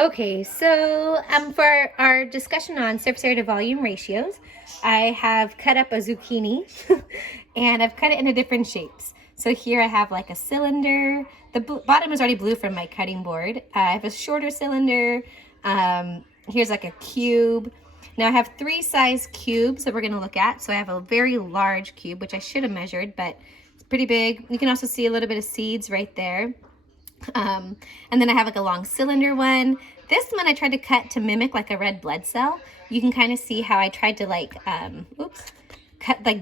Okay, so for our discussion on surface area to volume ratios, I have cut up a zucchini and I've cut it into different shapes. So here I have like a cylinder. The bottom is already blue from my cutting board. I have a shorter cylinder. Here's like a cube. Now I have three size cubes that we're going to look at. So I have a very large cube, which I should have measured, but it's pretty big. You can also see a little bit of seeds right there. And then I have like a long cylinder one. This one I tried to cut to mimic like a red blood cell. You can kind of see how I tried to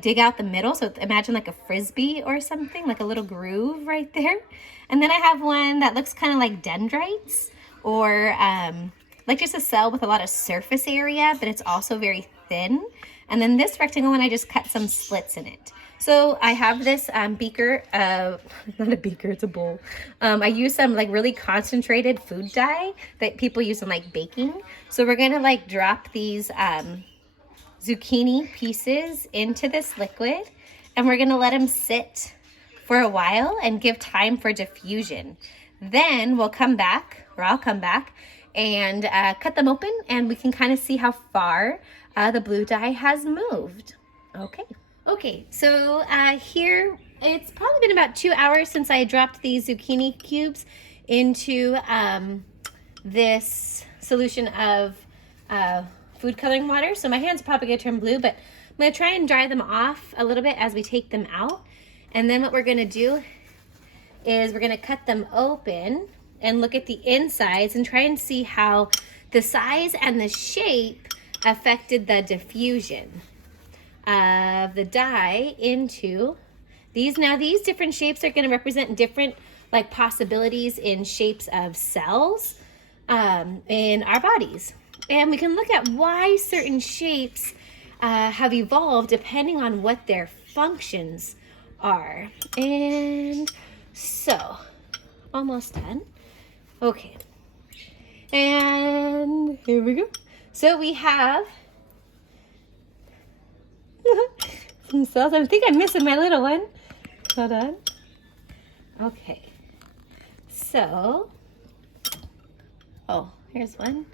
dig out the middle. So imagine like a frisbee or something, like a little groove right there. And then I have one that looks kind of like dendrites or like just a cell with a lot of surface area, but it's also very thin. And then this rectangle one, I just cut some slits in it. So I have this beaker, not a beaker, it's a bowl. I use some like really concentrated food dye that people use in like baking. So we're gonna like drop these zucchini pieces into this liquid and we're gonna let them sit for a while and give time for diffusion. Then we'll come back, or I'll come back, and cut them open and we can kind of see how far the blue dye has moved. Okay, so here, it's probably been about 2 hours since I dropped these zucchini cubes into this solution of food coloring water. So my hands are probably gonna turn blue, but I'm gonna try and dry them off a little bit as we take them out. And then what we're gonna do is we're gonna cut them open and look at the insides and try and see how the size and the shape affected the diffusion of the dye into these. Now these different shapes are going to represent different like possibilities in shapes of cells in our bodies. And we can look at why certain shapes have evolved depending on what their functions are. And so, almost done. Okay. And here we go. So we have some cells. I think I'm missing my little one. Hold on. Okay. So, oh, here's one.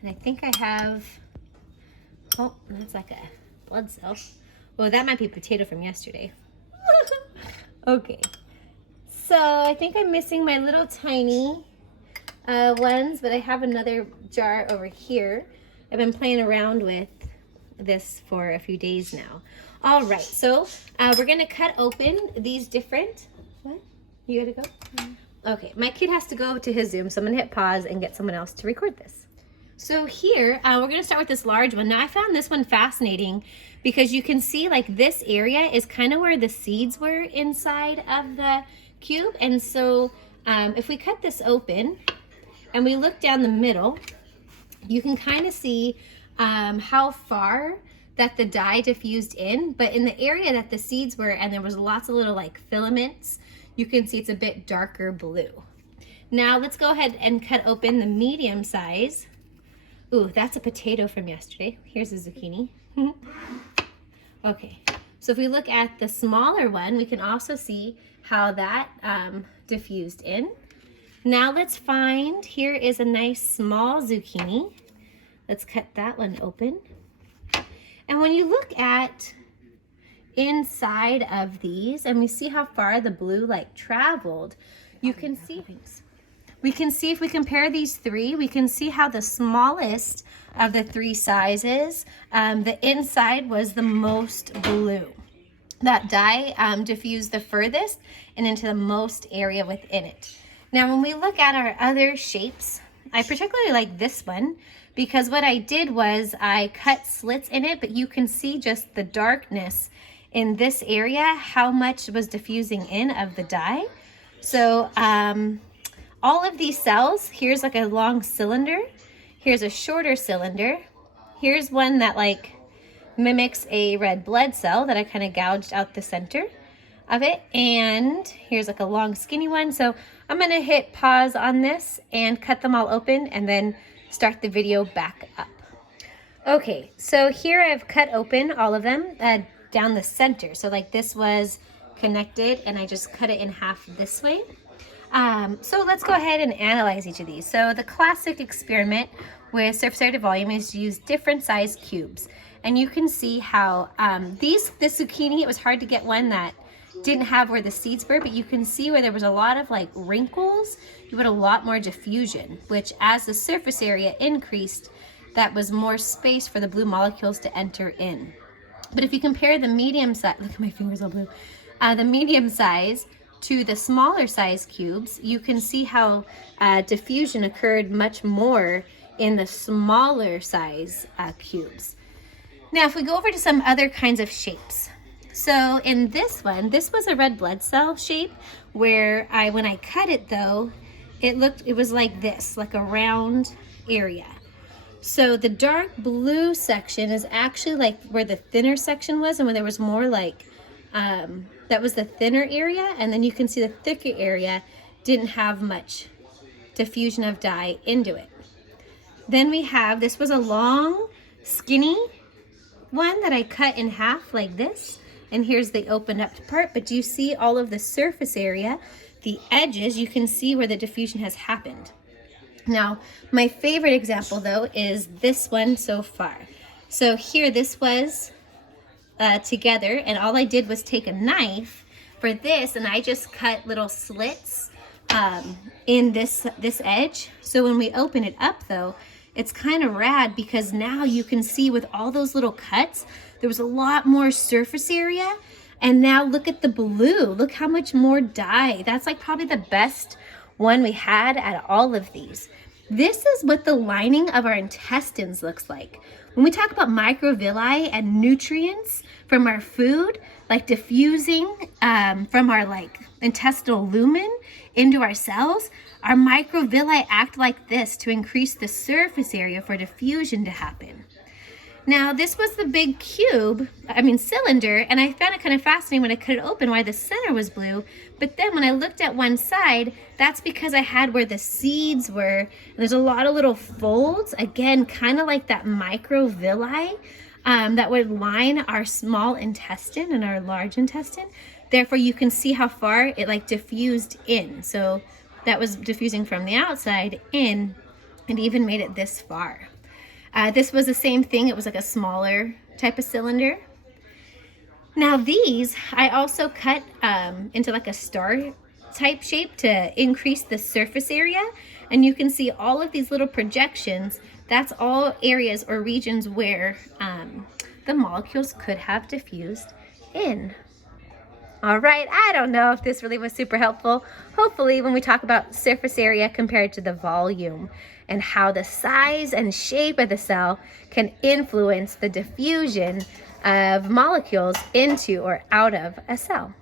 And I think I have, oh, that's like a blood cell. Well, that might be potato from yesterday. Okay. So I think I'm missing my little tiny ones, but I have another jar over here. I've been playing around with this for a few days now. All right, so we're gonna cut open these different, what? You gotta go? Okay, my kid has to go to his Zoom, so I'm gonna hit pause and get someone else to record this. So here, we're gonna start with this large one. Now I found this one fascinating because you can see like this area is kind of where the seeds were inside of the cube. And so if we cut this open and we look down the middle, you can kind of see how far that the dye diffused in, but in the area that the seeds were, and there was lots of little like filaments, you can see it's a bit darker blue. Now let's go ahead and cut open the medium size. Ooh, that's a potato from yesterday. Here's a zucchini. Okay, so if we look at the smaller one, we can also see how that diffused in. Now let's find, here is a nice small zucchini. Let's cut that one open. And when you look at inside of these and we see how far the blue like traveled, you can see things. We can see if we compare these three, we can see how the smallest of the three sizes, the inside was the most blue. That dye diffused the furthest and into the most area within it. Now, when we look at our other shapes, I particularly like this one because what I did was I cut slits in it, but you can see just the darkness in this area, how much was diffusing in of the dye. So all of these cells, here's like a long cylinder, here's a shorter cylinder, here's one that like mimics a red blood cell that I kind of gouged out the center of it, and here's like a long skinny one. So I'm gonna hit pause on this and cut them all open and then start the video back up. Okay, so here I've cut open all of them down the center. So like this was connected and I just cut it in half this way. So let's go ahead and analyze each of these. So the classic experiment with surface area to volume is to use different size cubes. And you can see how this zucchini, it was hard to get one that didn't have where the seeds were, but you can see where there was a lot of like wrinkles. You had a lot more diffusion, which as the surface area increased, that was more space for the blue molecules to enter in. But if you compare the medium size, look at my fingers all blue, the medium size to the smaller size cubes, you can see how diffusion occurred much more in the smaller size cubes. Now, if we go over to some other kinds of shapes. So in this one, this was a red blood cell shape where when I cut it though, it was like this, like a round area. So the dark blue section is actually like where the thinner section was, and when there was more like, that was the thinner area, and then you can see the thicker area didn't have much diffusion of dye into it. Then we have, this was a long, skinny one that I cut in half like this, and here's the opened up part, but do you see all of the surface area, the edges, you can see where the diffusion has happened. Now, my favorite example though is this one so far. So here, this was together, and all I did was take a knife for this, and I just cut little slits in this edge. So when we open it up though, it's kind of rad because now you can see with all those little cuts, there was a lot more surface area. And now look at the blue, look how much more dye. That's like probably the best one we had at all of these. This is what the lining of our intestines looks like. When we talk about microvilli and nutrients from our food, like diffusing from our like intestinal lumen into our cells, our microvilli act like this to increase the surface area for diffusion to happen. Now, this was the big cylinder, and I found it kind of fascinating when I cut it open why the center was blue, but then when I looked at one side, that's because I had where the seeds were, and there's a lot of little folds, again, kind of like that microvilli that would line our small intestine and our large intestine. Therefore, you can see how far it like diffused in. So that was diffusing from the outside in, and even made it this far. This was the same thing. It was like a smaller type of cylinder. Now these, I also cut into like a star type shape to increase the surface area. And you can see all of these little projections. That's all areas or regions where the molecules could have diffused in. All right, I don't know if this really was super helpful. Hopefully when we talk about surface area compared to the volume and how the size and shape of the cell can influence the diffusion of molecules into or out of a cell.